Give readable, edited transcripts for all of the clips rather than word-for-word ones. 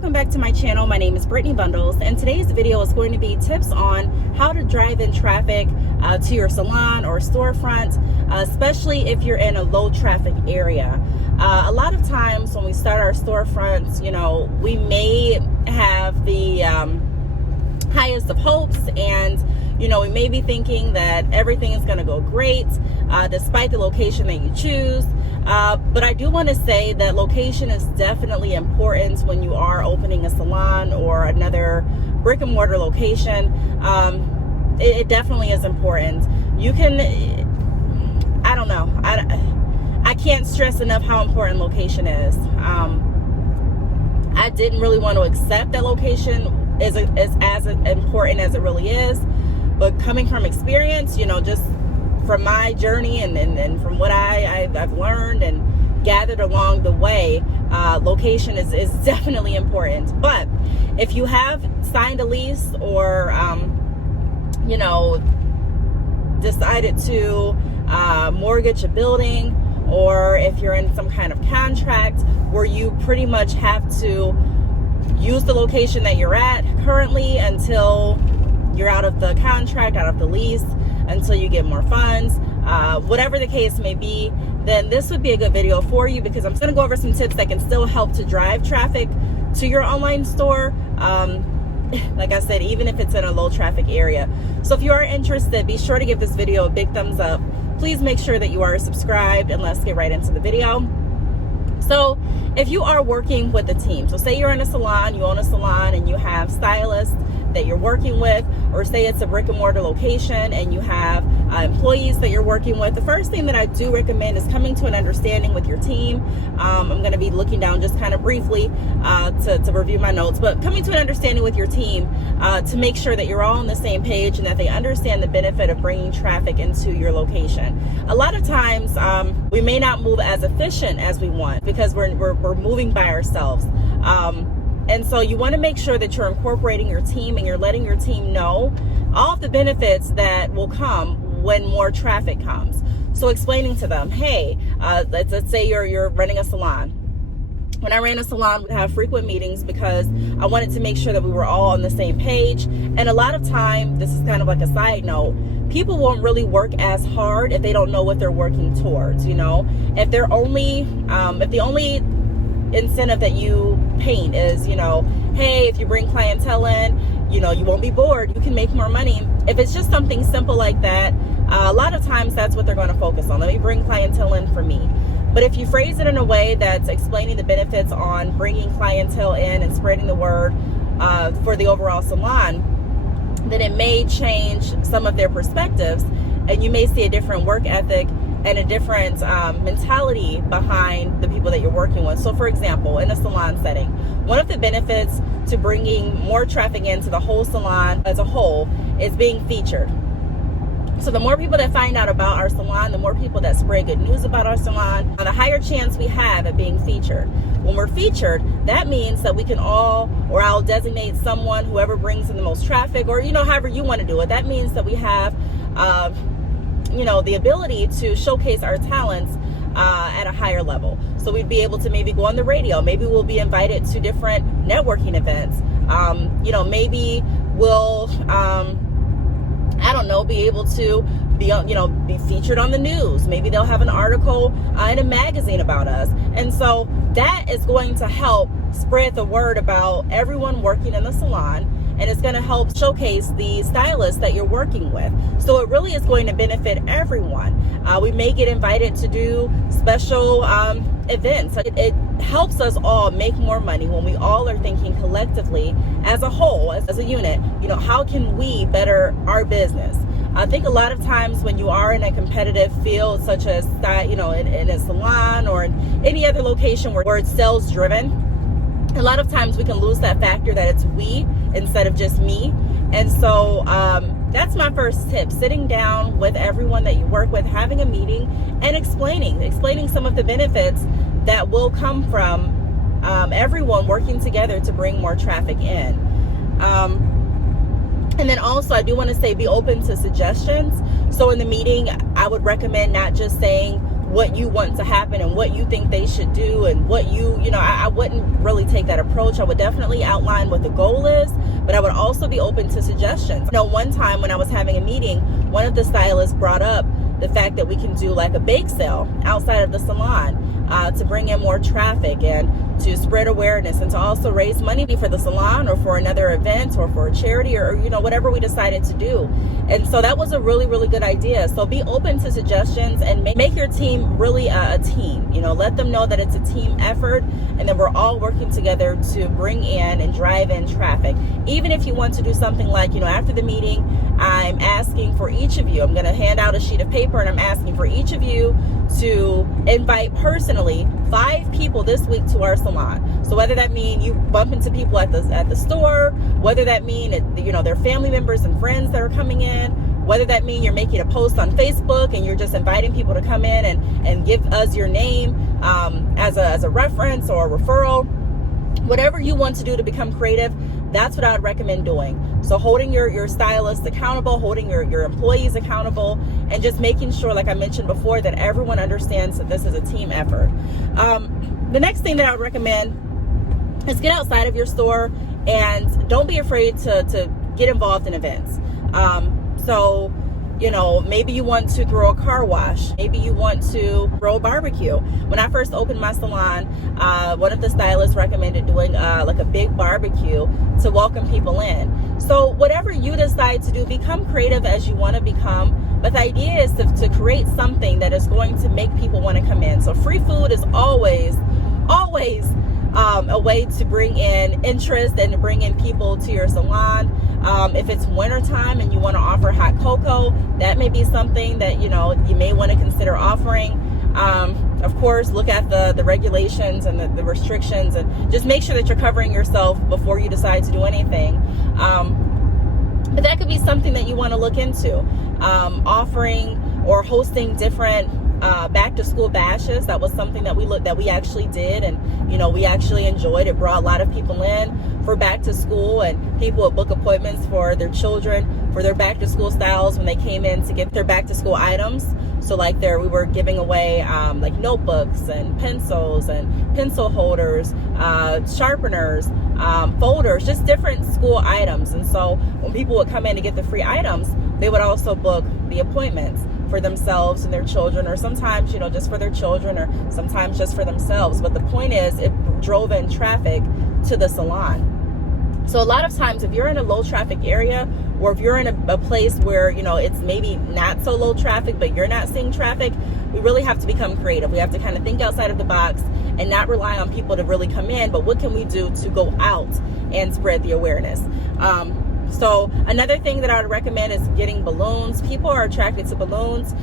welcome back to my channel. My name is Brittney Bundles, and today's video is going to be tips on how to drive in traffic to your salon or storefront, especially if you're in a low traffic area. A lot of times when we start our storefronts, we may have the highest of hopes, and we may be thinking that everything is going to go great despite the location that you choose. But I do want to say that location is definitely important when you are opening a salon or another brick and mortar location. It definitely is important. You can, I don't know, I can't stress enough how important location is. I didn't really want to accept that location is as important as it really is. But coming from experience, just from my journey and from what I've learned and gathered along the way, location is definitely important. But if you have signed a lease or, decided to mortgage a building, or if you're in some kind of contract where you pretty much have to use the location that you're at currently until you're out of the contract, out of the lease, until you get more funds, whatever the case may be, then this would be a good video for you, because I'm going to go over some tips that can still help to drive traffic to your online store. Like I said, even if it's in a low traffic area. So if you are interested, be sure to give this video a big thumbs up. Please make sure that you are subscribed, and let's get right into the video. So if you are working with a team, so say you're in a salon, you own a salon and you have stylists that you're working with, or say it's a brick and mortar location and you have employees that you're working with, the first thing that I do recommend is coming to an understanding with your team. I'm going to be looking down just kind of briefly to review my notes, but coming to an understanding with your team to make sure that you're all on the same page and that they understand the benefit of bringing traffic into your location. A lot of times we may not move as efficient as we want because we're moving by ourselves. And so you want to make sure that you're incorporating your team and you're letting your team know all of the benefits that will come when more traffic comes. So explaining to them, hey, let's say you're running a salon. When I ran a salon, we'd have frequent meetings because I wanted to make sure that we were all on the same page. And a lot of time, this is kind of like a side note, people won't really work as hard if they don't know what they're working towards. If the only incentive that you paint is, hey, if you bring clientele in, you won't be bored, you can make more money. If it's just something simple like that, a lot of times that's what they're going to focus on. Let me bring clientele in for me. But if you phrase it in a way that's explaining the benefits on bringing clientele in and spreading the word for the overall salon, then it may change some of their perspectives, and you may see a different work ethic and a different mentality behind the people that you're working with. So for example, in a salon setting, one of the benefits to bringing more traffic into the whole salon as a whole is being featured. So the more people that find out about our salon, the more people that spread good news about our salon, the higher chance we have at being featured. When we're featured, that means that we can I'll designate someone, whoever brings in the most traffic, or however you want to do it. That means that we have the ability to showcase our talents at a higher level. So we'd be able to maybe go on the radio. Maybe we'll be invited to different networking events. Maybe we'll, be able to be featured on the news. Maybe they'll have an article in a magazine about us. And so that is going to help spread the word about everyone working in the salon, and it's going to help showcase the stylist that you're working with. So it really is going to benefit everyone. We may get invited to do special events. It helps us all make more money when we all are thinking collectively as a whole, as a unit, how can we better our business? I think a lot of times when you are in a competitive field, such as, in a salon or in any other location where it's sales driven, a lot of times we can lose that factor that it's we instead of just me. And so that's my first tip, sitting down with everyone that you work with, having a meeting and explaining some of the benefits that will come from everyone working together to bring more traffic in. And then also, I do want to say, be open to suggestions. So in the meeting, I would recommend not just saying what you want to happen and what you think they should do and what I wouldn't really take that approach. I would definitely outline what the goal is, but I would also be open to suggestions. One time when I was having a meeting, one of the stylists brought up the fact that we can do like a bake sale outside of the salon to bring in more traffic and to spread awareness and to also raise money for the salon or for another event or for a charity or whatever we decided to do. And so that was a really, really good idea. So be open to suggestions and make your team really a team. Let them know that it's a team effort and that we're all working together to bring in and drive in traffic. Even if you want to do something like, after the meeting, I'm asking for each of you, I'm going to hand out a sheet of paper and I'm asking for each of you to invite personally 5 people this week to our salon. So whether that mean you bump into people at the store, whether that mean their family members and friends that are coming in, whether that mean you're making a post on Facebook and you're just inviting people to come in and give us your name as a reference or a referral, whatever you want to do to become creative, that's what I would recommend doing. So holding your stylists accountable, holding your employees accountable, and just making sure, like I mentioned before, that everyone understands that this is a team effort. The next thing that I would recommend is get outside of your store and don't be afraid to get involved in events. So maybe you want to throw a car wash. Maybe you want to throw a barbecue. When I first opened my salon, one of the stylists recommended doing like a big barbecue to welcome people in. So whatever you decide to do, become creative as you want to become. But the idea is to create something that is going to make people want to come in. So free food is always a way to bring in interest and to bring in people to your salon. If it's wintertime and you want to offer hot cocoa, that may be something that you may want to consider offering. Of course, look at the regulations and the restrictions and just make sure that you're covering yourself before you decide to do anything. But that could be something that you want to look into. Offering or hosting different back to school bashes. That was something that we actually did, and we actually enjoyed. It brought a lot of people in for back to school, and people would book appointments for their children for their back to school styles when they came in to get their back to school items. So we were giving away like notebooks and pencils and pencil holders, sharpeners, folders, just different school items. And so when people would come in to get the free items, they would also book the appointments for themselves and their children, or sometimes just for their children, or sometimes just for themselves. But the point is, it drove in traffic to the salon. So a lot of times, if you're in a low traffic area, or if you're in a place where it's maybe not so low traffic but you're not seeing traffic, we really have to become creative. We have to kind of think outside of the box and not rely on people to really come in, but what can we do to go out and spread the awareness? So another thing that I would recommend is getting balloons. People are attracted to balloons.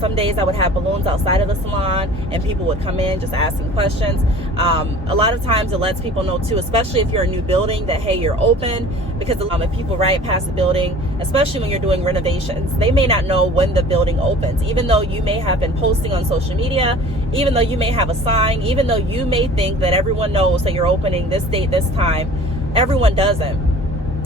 Some days I would have balloons outside of the salon and people would come in just asking questions. A lot of times it lets people know too, especially if you're a new building, that hey, you're open, because if people ride past the building, especially when you're doing renovations, they may not know when the building opens, even though you may have been posting on social media, even though you may have a sign, even though you may think that everyone knows that you're opening this date, this time. Everyone doesn't.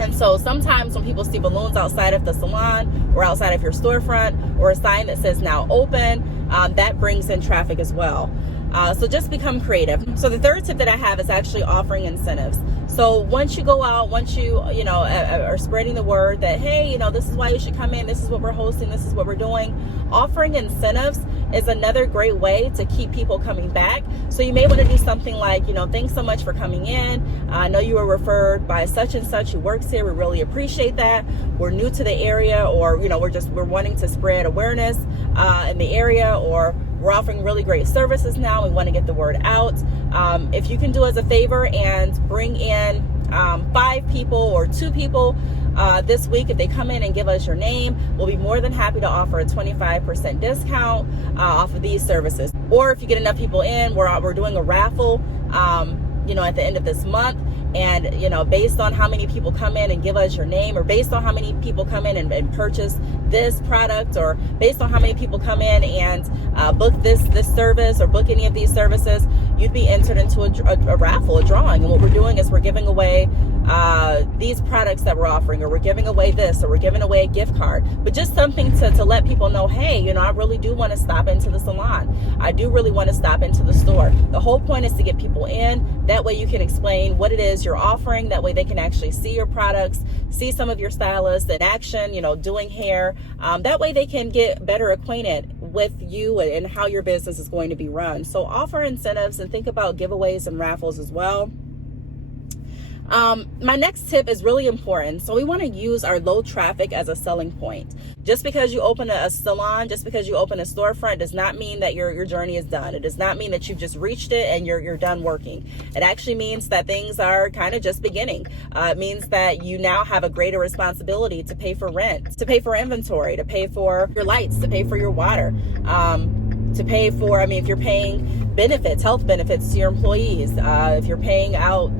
And so sometimes when people see balloons outside of the salon or outside of your storefront or a sign that says now open, that brings in traffic as well. So just become creative. So the third tip that I have is actually offering incentives. So once you go out, once you are spreading the word that, hey, this is why you should come in, this is what we're hosting, this is what we're doing, offering incentives is another great way to keep people coming back. So you may want to do something like, thanks so much for coming in. I know you were referred by such and such who works here. We really appreciate that. We're new to the area, or, we're wanting to spread awareness in the area, or we're offering really great services now. We want to get the word out. If you can do us a favor and bring in 5 people or 2 people this week, if they come in and give us your name, we'll be more than happy to offer a 25% discount off of these services. Or if you get enough people in, we're doing a raffle at the end of this month. And, based on how many people come in and give us your name, or based on how many people come in and purchase this product, or based on how many people come in and book this service or book any of these services, you'd be entered into a raffle, a drawing. And what we're doing is we're giving away these products that we're offering, or we're giving away this, or we're giving away a gift card, but just something to let people know, hey, you know, I really do want to stop into the salon. I do really want to stop into the store. The whole point is to get people in. That way you can explain what it is you're offering. That way they can actually see your products, see some of your stylists in action, you know, doing hair. That way they can get better acquainted with you and how your business is going to be run. So offer incentives and think about giveaways and raffles as well. My next tip is really important. So we want to use our low traffic as a selling point. Just because you open a salon, just because you open a storefront does not mean that your journey is done. It does not mean that you've just reached it and you're done working. It actually means that things are kind of just beginning. It means that you now have a greater responsibility to pay for rent, to pay for inventory, to pay for your lights, to pay for your water, to pay for, I mean, if you're paying benefits, health benefits to your employees, if you're paying out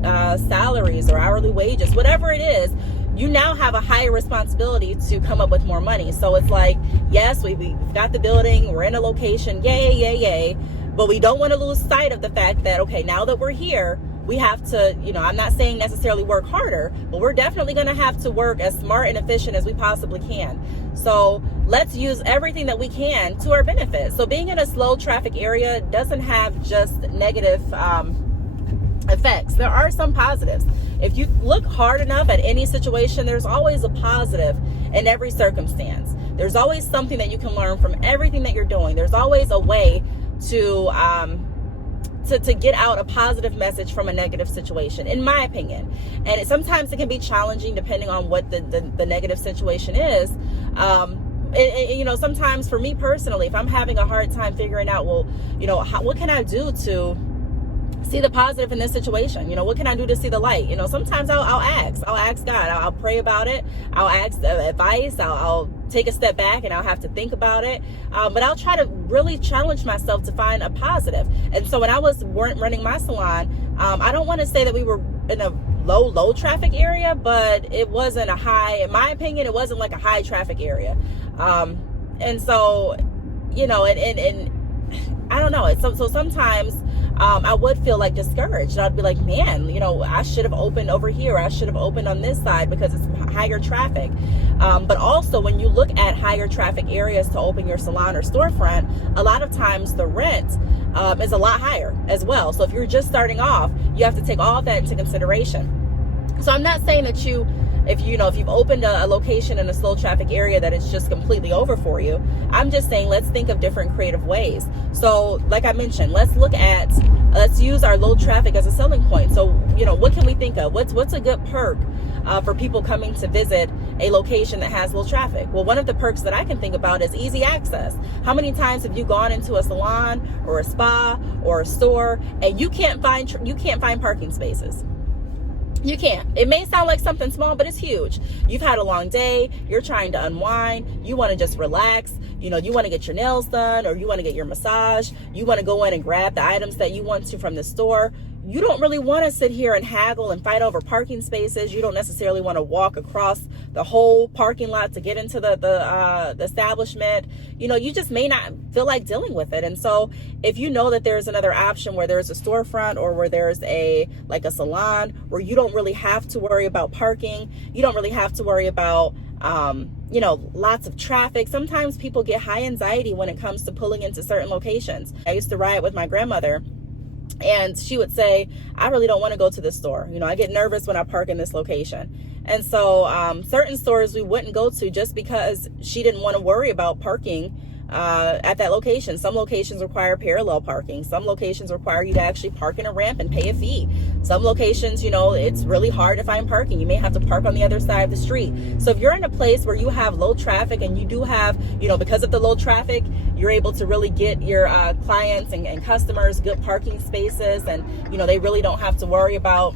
salaries or hourly wages, whatever it is, you now have a higher responsibility to come up with more money. So it's like, yes, we've got the building, we're in a location, yay, but we don't want to lose sight of the fact that, okay, now that we're here, we have to, you know, I'm not saying necessarily work harder, but we're definitely going to have to work as smart and efficient as we possibly can. So let's use everything that we can to our benefit. So being in a slow traffic area doesn't have just negative effects. There are some positives. If you look hard enough at any situation, there's always a positive in every circumstance. There's always something that you can learn from everything that you're doing. There's always a way to get out a positive message from a negative situation, in my opinion. And sometimes it can be challenging depending on what the negative situation is. You know, sometimes for me personally, if I'm having a hard time figuring out, well, you know, what can I do to see the positive in this situation? You know, what can I do to see the light? You know, sometimes I'll ask God, I'll pray about it. I'll ask advice. I'll take a step back and I'll have to think about it. But I'll try to really challenge myself to find a positive. And so when I was running my salon, I don't want to say that we were in a low traffic area, but it wasn't a high, in my opinion, it wasn't like a high traffic area. And so, you know, and I don't know. So sometimes I would feel like discouraged. I'd be like, man, you know, I should have opened over here. I should have opened on this side because it's higher traffic. But also when you look at higher traffic areas to open your salon or storefront, a lot of times the rent is a lot higher as well. So if you're just starting off, you have to take all of that into consideration. So I'm not saying that if you've opened a location in a slow traffic area that it's just completely over for you. I'm just saying, let's think of different creative ways. So like I mentioned, let's use our low traffic as a selling point. So, you know, what can we think of? What's a good perk for people coming to visit a location that has low traffic? Well, one of the perks that I can think about is easy access. How many times have you gone into a salon or a spa or a store and you can't find parking spaces? You can't. It may sound like something small, but it's huge. You've had a long day. You're trying to unwind. You want to just relax. You know, you want to get your nails done, or you want to get your massage. You want to go in and grab the items that you want to from the store. You don't really want to sit here and haggle and fight over parking spaces. You don't necessarily want to walk across the whole parking lot to get into the establishment. You know, you just may not feel like dealing with it. And so if you know that there's another option where there's a storefront or where there's a salon where you don't really have to worry about parking, you don't really have to worry about you know, lots of traffic. Sometimes people get high anxiety when it comes to pulling into certain locations. I used to ride with my grandmother, and she would say, I really don't want to go to this store. You know, I get nervous when I park in this location. And so certain stores we wouldn't go to just because she didn't want to worry about parking at that location. Some locations require parallel parking. Some locations require you to actually park in a ramp and pay a fee. Some locations, you know, it's really hard to find parking. You may have to park on the other side of the street. So if you're in a place where you have low traffic and you do have, you know, because of the low traffic, you're able to really get your clients and customers good parking spaces, and, you know, they really don't have to worry about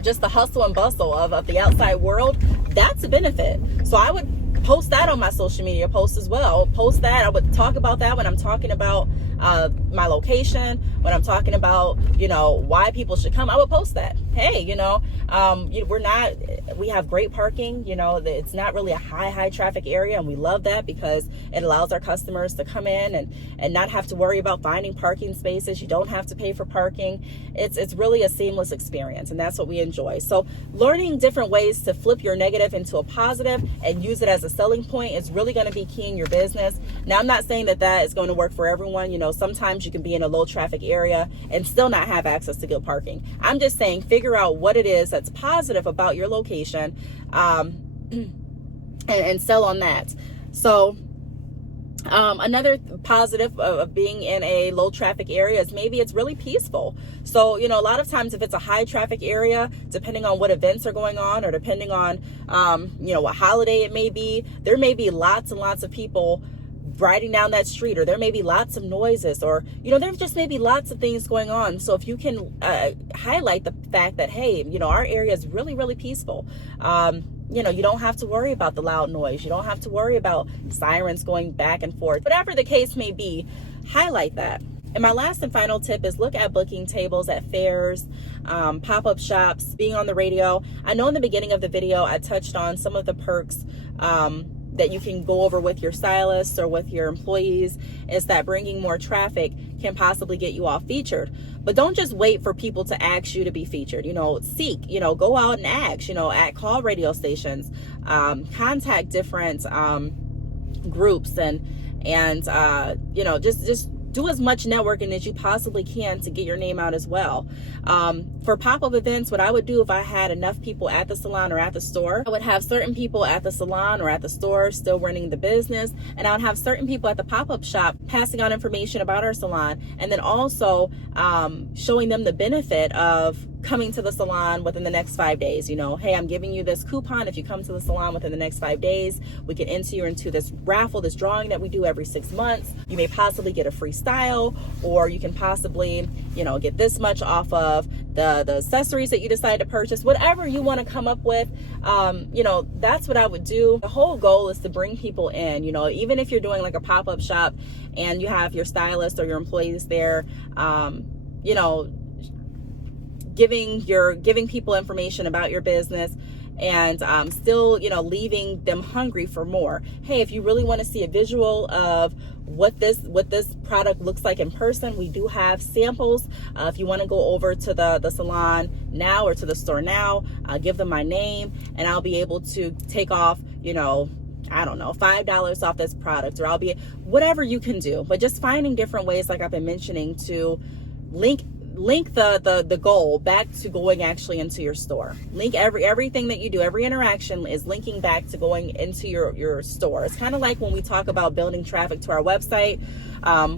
just the hustle and bustle of the outside world. That's a benefit. So I would post that on my social media posts as well. Post that. I would talk about that when I'm talking about my location, when I'm talking about, you know, why people should come. I would post that. hey, we have great parking, it's not really a high traffic area, and we love that because it allows our customers to come in and not have to worry about finding parking spaces. You don't have to pay for parking. It's really a seamless experience, and that's what we enjoy. So learning different ways to flip your negative into a positive and use it as a selling point is really going to be key in your business. Now, I'm not saying that is going to work for everyone. Sometimes you can be in a low traffic area and still not have access to good parking. I'm just saying, figure out what it is that's positive about your location, and sell on that. So another positive of being in a low traffic area is maybe it's really peaceful. So, a lot of times if it's a high traffic area, depending on what events are going on, or depending on, what holiday it may be, there may be lots and lots of people riding down that street, or there may be lots of noises, or there just may be lots of things going on. So if you can highlight the fact that, hey, our area is really, really peaceful. You don't have to worry about the loud noise. You don't have to worry about sirens going back and forth. Whatever the case may be, highlight that. And my last and final tip is look at booking tables at fairs, pop-up shops, being on the radio. I know in the beginning of the video, I touched on some of the perks that you can go over with your stylists or with your employees, is that bringing more traffic can possibly get you all featured. But don't just wait for people to ask you to be featured. Seek, go out and ask, call radio stations, contact different groups, and just do as much networking as you possibly can to get your name out as well. For pop-up events, what I would do if I had enough people at the salon or at the store, I would have certain people at the salon or at the store still running the business, and I would have certain people at the pop-up shop passing on information about our salon, and then also showing them the benefit of coming to the salon within the next 5 days. Hey, I'm giving you this coupon. If you come to the salon within the next 5 days, we can enter you into this raffle, this drawing that we do every 6 months. You may possibly get a free style, or you can possibly, get this much off of the accessories that you decide to purchase. Whatever you want to come up with, that's what I would do. The whole goal is to bring people in, even if you're doing like a pop-up shop and you have your stylist or your employees there, giving people information about your business, and still leaving them hungry for more. Hey, if you really want to see a visual of what this product looks like in person, we do have samples. If you want to go over to the salon now or to the store now, give them my name, and I'll be able to take off I don't know, $5 off this product, or whatever you can do. But just finding different ways, like I've been mentioning, to link the goal back to going actually into your store. Link everything that you do, every interaction is linking back to going into your store. It's kind of like when we talk about building traffic to our website,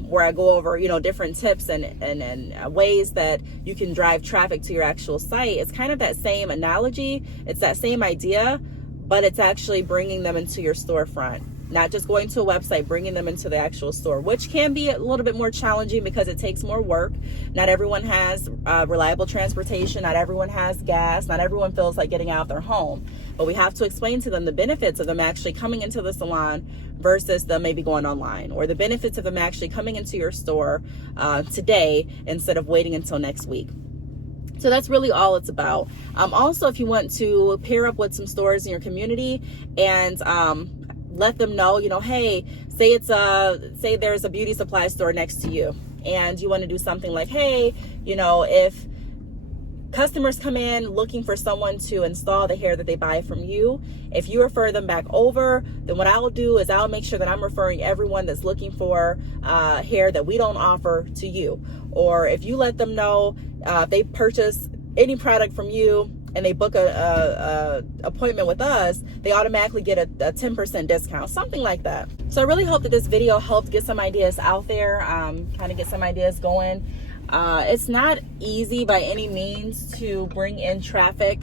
where I go over, different tips and ways that you can drive traffic to your actual site. It's kind of that same analogy. It's that same idea, but it's actually bringing them into your storefront. Not just going to a website, bringing them into the actual store, which can be a little bit more challenging because it takes more work. Not everyone has reliable transportation. Not everyone has gas. Not everyone feels like getting out of their home. But we have to explain to them the benefits of them actually coming into the salon versus them maybe going online, or the benefits of them actually coming into your store today instead of waiting until next week. So that's really all it's about. Also, if you want to pair up with some stores in your community and let them know, hey, say there's a beauty supply store next to you, and you want to do something like, hey, if customers come in looking for someone to install the hair that they buy from you, if you refer them back over, then what I will do is I'll make sure that I'm referring everyone that's looking for hair that we don't offer to you. Or if you let them know if they purchase any product from you and they book a appointment with us, they automatically get a 10% discount, something like that. So I really hope that this video helped get some ideas out there, kind of get some ideas going. It's not easy by any means to bring in traffic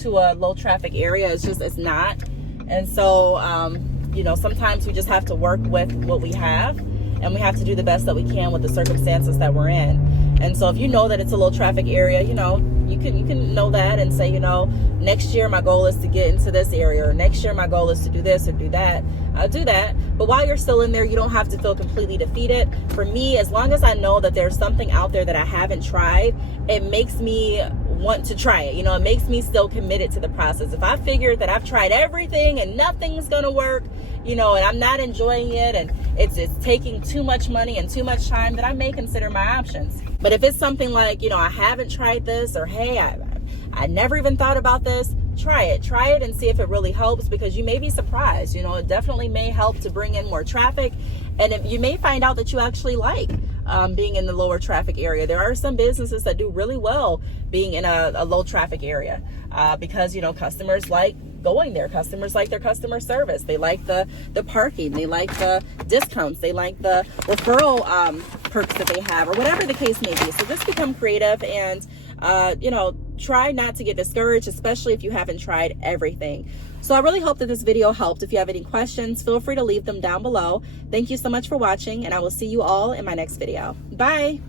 to a low traffic area. It's not. And so, sometimes we just have to work with what we have, and we have to do the best that we can with the circumstances that we're in. And so if you know that it's a low traffic area, you can know that and say, next year my goal is to get into this area, or next year my goal is to do this or do that. Do that. But while you're still in there, you don't have to feel completely defeated. For me, as long as I know that there's something out there that I haven't tried, it makes me want to try it. You know, it makes me still committed to the process. If I figure that I've tried everything and nothing's gonna work, you know, and I'm not enjoying it, and it's taking too much money and too much time, then I may consider my options. But if it's something like, you know, I haven't tried this, or hey, I never even thought about this, try it and see if it really helps, because you may be surprised. You know, it definitely may help to bring in more traffic, and if you may find out that you actually like being in the lower traffic area. There are some businesses that do really well being in a low traffic area because, you know, customers like going there. Customers like their customer service. They like the parking. They like the discounts. They like the referral perks that they have, or whatever the case may be. So just become creative and, you know, try not to get discouraged, especially if you haven't tried everything. So I really hope that this video helped. If you have any questions, feel free to leave them down below. Thank you so much for watching, and I will see you all in my next video. Bye.